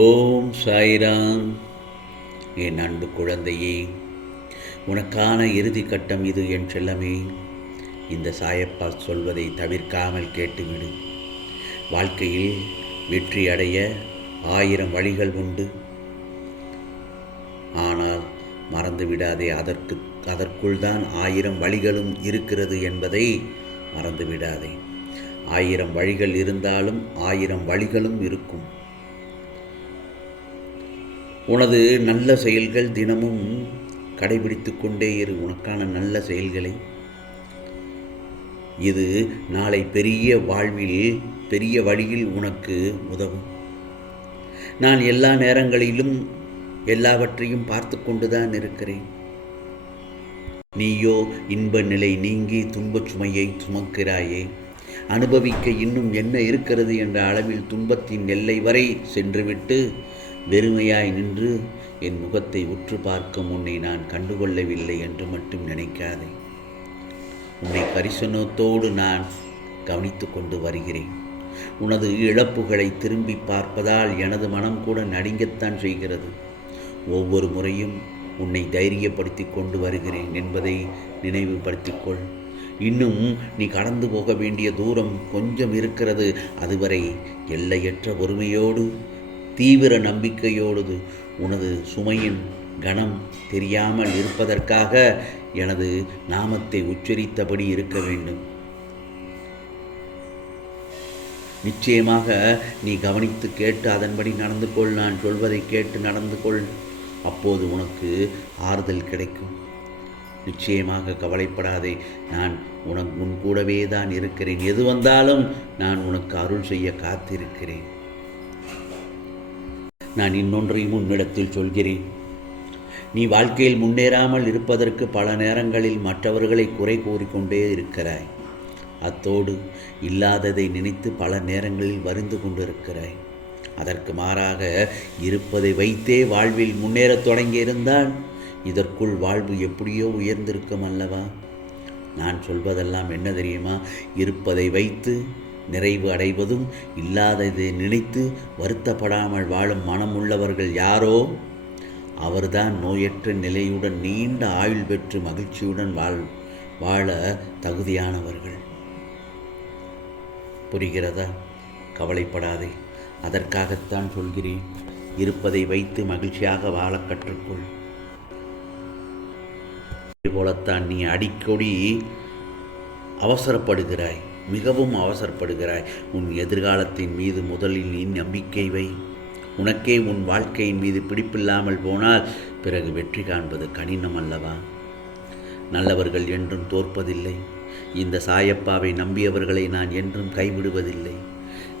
ஓம் சாய்ராம். என் அன்பு குழந்தையே உனக்கான இறுதி கட்டம் இது என் செல்லமே. இந்த சாயப்பா சொல்வதை தவிர்க்காமல் கேட்டுவிடு. வாழ்க்கையில் வெற்றி அடைய ஆயிரம் வழிகள் உண்டு. ஆனால் மறந்து விடாதே அதற்கு அதற்குள் தான் ஆயிரம் வழிகளும் இருக்கிறது என்பதை மறந்துவிடாதே. ஆயிரம் வழிகள் இருந்தாலும் ஆயிரம் வழிகளும் இருக்கும். உனது நல்ல செயல்கள் தினமும் கடைபிடித்து கொண்டே இரு. உனக்கான நல்ல செயல்களை. இது நாளை பெரிய வாழ்வில் பெரிய வழியில் உனக்கு உதவும். நான் எல்லா நேரங்களிலும் எல்லாவற்றையும் பார்த்து கொண்டுதான் இருக்கிறேன். நீயோ இன்ப நிலை நீங்கி துன்பச் சுமையை சுமக்கிறாயே. அனுபவிக்க இன்னும் என்ன இருக்கிறது என்ற அளவில் துன்பத்தின் எல்லை வரை சென்றுவிட்டு வெறுமையாய் நின்று என் முகத்தை உற்று பார்க்கும் உன்னை நான் கண்டுகொள்ளவில்லை என்று மட்டும் நினைக்காதே. உன்னை கரிசனத்தோடு நான் கவனித்து கொண்டு வருகிறேன். உனது இழப்புகளை திரும்பி பார்ப்பதால் எனது மனம் கூட நடுங்கத்தான் செய்கிறது. ஒவ்வொரு முறையும் உன்னை தைரியப்படுத்தி கொண்டு வருகிறேன் என்பதை நினைவுபடுத்திக்கொள். இன்னும் நீ கடந்து போக வேண்டிய தூரம் கொஞ்சம் இருக்கிறது. அதுவரை எல்லையற்ற பொறுமையோடு தீவிர நம்பிக்கையோடு உனது சுமையின் கணம் தெரியாமல் இருப்பதற்காக எனது நாமத்தை உச்சரித்தபடி இருக்க வேண்டும். நிச்சயமாக நீ கவனித்து கேட்டு அதன்படி நடந்து கொள். நான் சொல்வதை கேட்டு நடந்து கொள். அப்போது உனக்கு ஆறுதல் கிடைக்கும். நிச்சயமாக கவலைப்படாதே. நான் உனக்கு உன் கூடவே தான் இருக்கிறேன். எது வந்தாலும் நான் உனக்கு அருள் செய்ய காத்திருக்கிறேன். நான் இன்னொன்றையும் உன்னிடத்தில் சொல்கிறேன். நீ வாழ்க்கையில் முன்னேறாமல் இருப்பதற்கு பல நேரங்களில் மற்றவர்களை குறை கூறிக்கொண்டே இருக்கிறாய். அத்தோடு இல்லாததை நினைத்து பல நேரங்களில் வருந்து கொண்டிருக்கிறாய். அதற்கு மாறாக இருப்பதை வைத்தே வாழ்வில் முன்னேறத் தொடங்கியிருந்தால் இதற்குள் வாழ்வு எப்படியோ உயர்ந்திருக்கும் அல்லவா? நான் சொல்வதெல்லாம் என்ன தெரியுமா? இருப்பதை வைத்து நிறைவு அடைவதும் இல்லாததை நினைத்து வருத்தப்படாமல் வாழும் மனமுள்ளவர்கள் யாரோ? அவர்தான் நோயற்ற நிலையுடன் நீண்ட ஆயுள் பெற்று மகிழ்ச்சியுடன் வாழ் வாழ தகுதியானவர்கள். புரிகிறதா? கவலைப்படாதே. அதற்காகத்தான் சொல்கிறேன். இருப்பதை வைத்து மகிழ்ச்சியாக வாழ கற்றுக்கொள். போலத்தான் நீ அடிக்கடி அவசரப்படுகிறாய். மிகவும் அவசரப்படுகிறாய். உன் எதிர்காலத்தின் மீது முதலில் நீ நம்பிக்கை வை. உனக்கே உன் வாழ்க்கையின் மீது பிடிப்பில்லாமல் போனால் பிறகு வெற்றி காண்பது கடினம் அல்லவா? நல்லவர்கள் என்றும் தோற்பதில்லை. இந்த சாயப்பாவை நம்பியவர்களை நான் என்றும் கைவிடுவதில்லை.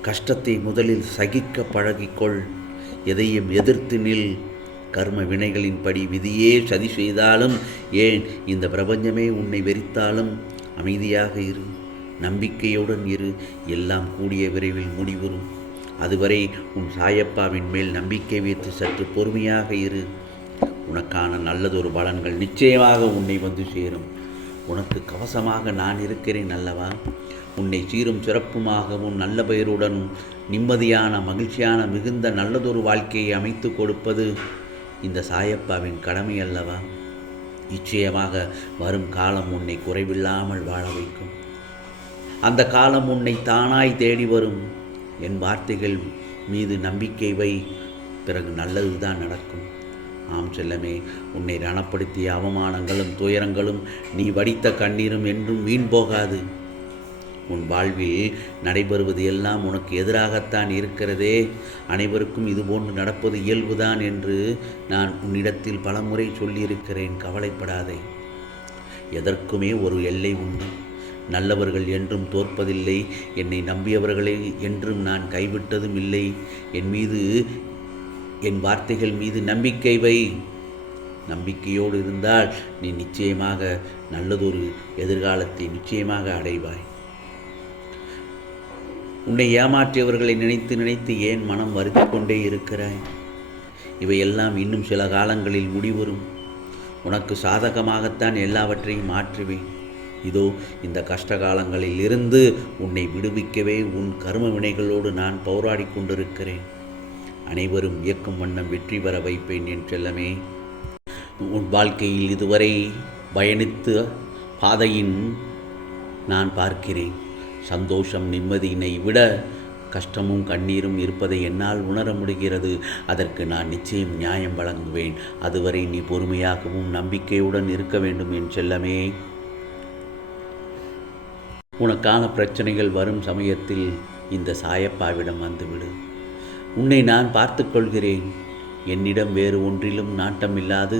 கஷ்டத்தை முதலில் சகிக்க பழகிக்கொள். எதையும் எதிர்த்து நில். கர்ம வினைகளின்படி விதியே சதி செய்தாலும் ஏன் இந்த பிரபஞ்சமே உன்னை வெறித்தாலும் அமைதியாக இரு. நம்பிக்கையுடன் இரு. எல்லாம் கூடிய விரைவில் முடிவுறும். அதுவரை உன் சாயப்பாவின் மேல் நம்பிக்கை வைத்து சற்று பொறுமையாக இரு. உனக்கான நல்லதொரு பலன்கள் நிச்சயமாக உன்னை வந்து சேரும். உனக்கு கவசமாக நான் இருக்கிறேன் அல்லவா? உன்னை சீரும் சிறப்புமாகவும் நல்ல பெயருடனும் நிம்மதியான மகிழ்ச்சியான மிகுந்த நல்லதொரு வாழ்க்கையை அமைத்து கொடுப்பது இந்த சாயப்பாவின் கடமை அல்லவா? நிச்சயமாக வரும் காலம் உன்னை குறைவில்லாமல் வாழ வைக்கும். அந்த காலம் உன்னை தானாய் தேடி வரும். என் வார்த்தைகள் மீது நம்பிக்கை வை. பிறகு நல்லதுதான் நடக்கும். ஆம் செல்லமே உன்னை ரணப்படுத்திய அவமானங்களும் துயரங்களும் நீ வடித்த கண்ணீரும் என்றும் வீண் போகாது. உன் வாழ்வில் நடைபெறுவது எல்லாம் உனக்கு எதிராகத்தான் இருக்கிறதே. அனைவருக்கும் இதுபோன்று நடப்பது இயல்புதான் என்று நான் உன்னிடத்தில் பலமுறை சொல்லியிருக்கிறேன். கவலைப்படாதே. எதற்குமே ஒரு எல்லை உண்டு. நல்லவர்கள் என்றும் தோற்பதில்லை. என்னை நம்பியவர்களை என்றும் நான் கைவிட்டதும் இல்லை. என் மீது என் வார்த்தைகள் மீது நம்பிக்கை வை. நம்பிக்கையோடு இருந்தால் நீ நிச்சயமாக நல்லதொரு எதிர்காலத்தை நிச்சயமாக அடைவாய். உன்னை ஏமாற்றியவர்களை நினைத்து நினைத்து ஏன் மனம் வருத்தி கொண்டே இருக்கிறாய்? இவையெல்லாம் இன்னும் சில காலங்களில் முடிவரும் உனக்கு சாதகமாகத்தான் எல்லாவற்றையும் மாற்றுவேன். இதோ இந்த கஷ்ட காலங்களில் இருந்து உன்னை விடுவிக்கவே உன் கர்ம வினைகளோடு நான் போராடி கொண்டிருக்கிறேன். அனைவரும் இயக்கும் வண்ணம் வெற்றி பெற வைப்பேன் என் செல்லமே. உன் வாழ்க்கையில் இதுவரை பயணித்து பாதையின் நான் பார்க்கிறேன். சந்தோஷம் நிம்மதியினை விட கஷ்டமும் கண்ணீரும் இருப்பதை என்னால் உணர முடிகிறது. அதற்கு நான் நிச்சயம் நியாயம் வழங்குவேன். அதுவரை நீ பொறுமையாகவும் நம்பிக்கையுடன் இருக்க வேண்டும் என் செல்லமே. உனக்கான பிரச்சனைகள் வரும் சமயத்தில் இந்த சாயப்பாவிடம் வந்துவிடு. உன்னை நான் பார்த்து கொள்கிறேன் என்னிடம் வேறு ஒன்றிலும் நாட்டமில்லாது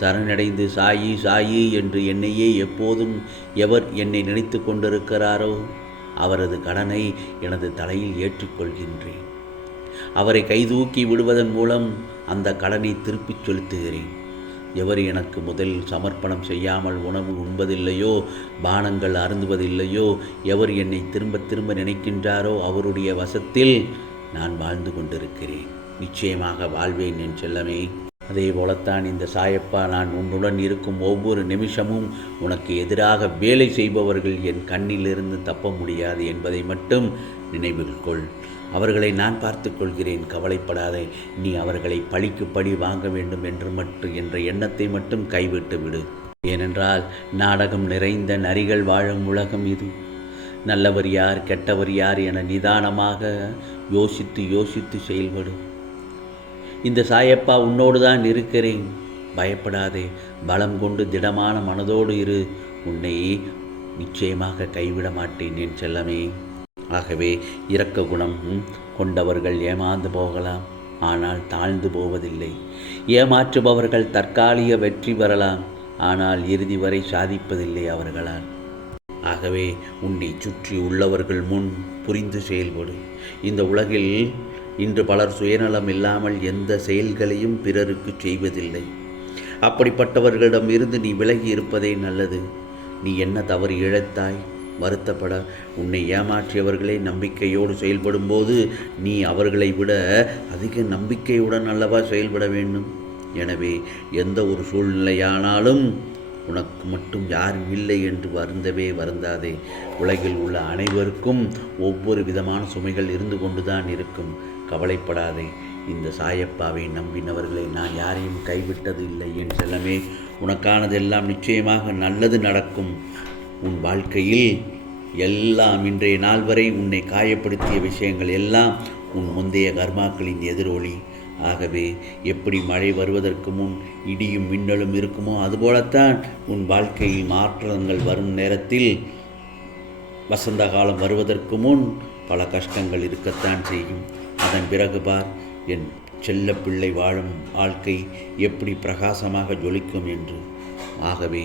சரணடைந்து சாயி சாயி என்று என்னையே எப்போதும் எவர் என்னை நினைத்து கொண்டிருக்கிறாரோ அவரது கடனை எனது தலையில் ஏற்றுக்கொள்கின்றேன். அவரை கைதூக்கி விடுவதன் மூலம் அந்த கடனை திருப்பிச் செலுத்துகிறேன். எவர் எனக்கு முதலில் சமர்ப்பணம் செய்யாமல் உணவு உண்பதில்லையோ பானங்கள் அருந்துவதில்லையோ எவர் என்னை திரும்ப திரும்ப நினைக்கின்றாரோ அவருடைய வசத்தில் நான் வாழ்ந்து கொண்டிருக்கிறேன். நிச்சயமாக வாழ்வேன் என் செல்லமே. அதே போலத்தான் இந்த சாயப்பா நான் உன்னுடன் இருக்கும் ஒவ்வொரு நிமிஷமும் உனக்கு எதிராக வேலை செய்பவர்கள் என் கண்ணிலிருந்து தப்ப முடியாது என்பதை மட்டும் நினைவில் கொள். அவர்களை நான் பார்த்து கொள்கிறேன் கவலைப்படாதே. நீ அவர்களை பழிக்கு பழி வாங்க வேண்டும் என்று மட்டும் என்ற எண்ணத்தை மட்டும் கைவிட்டு விடு. ஏனென்றால் நாடகம் நிறைந்த நரிகள் வாழும் உலகம் இது. நல்லவர் யார் கெட்டவர் யார் என நிதானமாக யோசித்து யோசித்து செயல்படும் இந்த சாயப்பா உன்னோடு தான் இருக்கிறேன். பயப்படாதே. பலம் கொண்டு திடமான மனதோடு இரு. உன்னை நிச்சயமாக கைவிட மாட்டேன் என் செல்லமே. ஆகவே இரக்க குணம் கொண்டவர்கள் ஏமாந்து போகலாம். ஆனால் தாழ்ந்து போவதில்லை. ஏமாற்றுபவர்கள் தற்காலிக வெற்றி பெறலாம். ஆனால் இறுதி வரை சாதிப்பதில்லை அவர்களால். ஆகவே உன்னை சுற்றி உள்ளவர்கள் முன் புரிந்து செயல்படு. இந்த உலகில் இன்று பலர் சுயநலம் இல்லாமல் எந்த செயல்களையும் பிறருக்கு செய்வதில்லை. அப்படிப்பட்டவர்களிடம் இருந்து நீ விலகி இருப்பதே நல்லது. நீ என்ன தவறு இழைத்தாய்? வருத்தப்பட உன்னை ஏமாற்றியவர்களே நம்பிக்கையோடு செயல்படும்போது நீ அவர்களை விட அதிக நம்பிக்கையுடன் அல்லவா செயல்பட வேண்டும்? எனவே எந்த ஒரு சூழ்நிலையானாலும் உனக்கு மட்டும் யாரும் இல்லை என்று வருந்தவே வருந்தாதே. உலகில் உள்ள அனைவருக்கும் ஒவ்வொரு விதமான சுமைகள் இருந்து கொண்டுதான் இருக்கும். கவலைப்படாதே. இந்த சாயப்பாவை நம்பினவர்களை நான் யாரையும் கைவிட்டது இல்லை. என் செல்லமே உனக்கானதெல்லாம் நிச்சயமாக நல்லது நடக்கும். உன் வாழ்க்கையில் எல்லாம் இன்றைய நாள் வரை உன்னை காயப்படுத்திய விஷயங்கள் எல்லாம் உன் முந்தைய கர்மாக்களின் எதிரொலி. ஆகவே எப்படி மழை வருவதற்கு முன் இடியும் மின்னலும் இருக்குமோ அதுபோலத்தான் உன் வாழ்க்கையில் மாற்றங்கள் வரும் நேரத்தில் வசந்த காலம் வருவதற்கு முன் பல கஷ்டங்கள் இருக்கத்தான் செய்யும். அதன் பிறகு பார் என் செல்ல பிள்ளை வாழும் வாழ்க்கை எப்படி பிரகாசமாக ஜொலிக்கும் என்று. ஆகவே